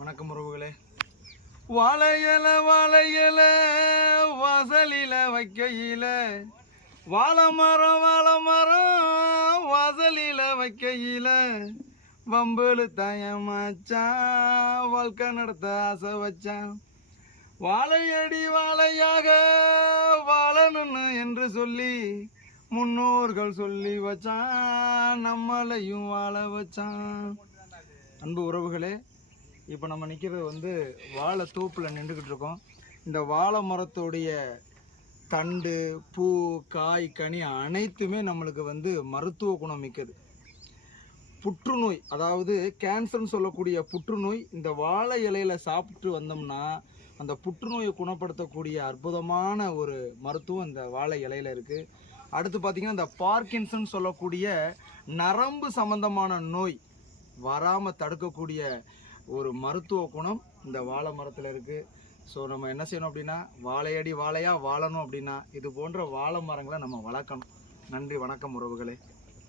வணக்கம் உறவுகளே. வாழையில வாசலில வைக்கையில வாழை மரம் வாசலில வைக்கையில வம்புல தயமாச்சான் வாழ்க்கை நடத்த ஆசை வச்சான். வாழையடி வாழையாக வாழணும்னு என்று சொல்லி முன்னோர்கள் சொல்லி வச்சான், நம்மளையும் வாழ வச்சான். அன்பு உறவுகளே, இப்போ நம்ம நிற்கிறது வாழை தோப்பில் நின்றுக்கிட்டு இருக்கோம். இந்த வாழை மரத்தோடைய தண்டு, பூ, காய், கனி அனைத்துமே நம்மளுக்கு மருத்துவ குணம் மிக்கது. புற்றுநோய், அதாவது கேன்சர்னு சொல்லக்கூடிய புற்றுநோய் இந்த வாழை இலையில சாப்பிட்டு வந்தோம்னா அந்த புற்றுநோயை குணப்படுத்தக்கூடிய அற்புதமான ஒரு மருத்துவம் இந்த வாழை இலையில இருக்குது. அடுத்து பார்த்திங்கன்னா இந்த பார்க்கின்சன் சொல்லக்கூடிய நரம்பு சம்பந்தமான நோய் வராமல் தடுக்கக்கூடிய ஒரு மருத்துவ குணம் இந்த வாழை மரத்தில் இருக்குது. ஸோ நம்ம என்ன செய்யணும் அப்படின்னா, வாழையடி வாழையாக வாழணும் அப்படின்னா இது போன்ற வாழை மரங்களை நம்ம வளர்க்கணும். நன்றி, வணக்கம் உறவுகளே.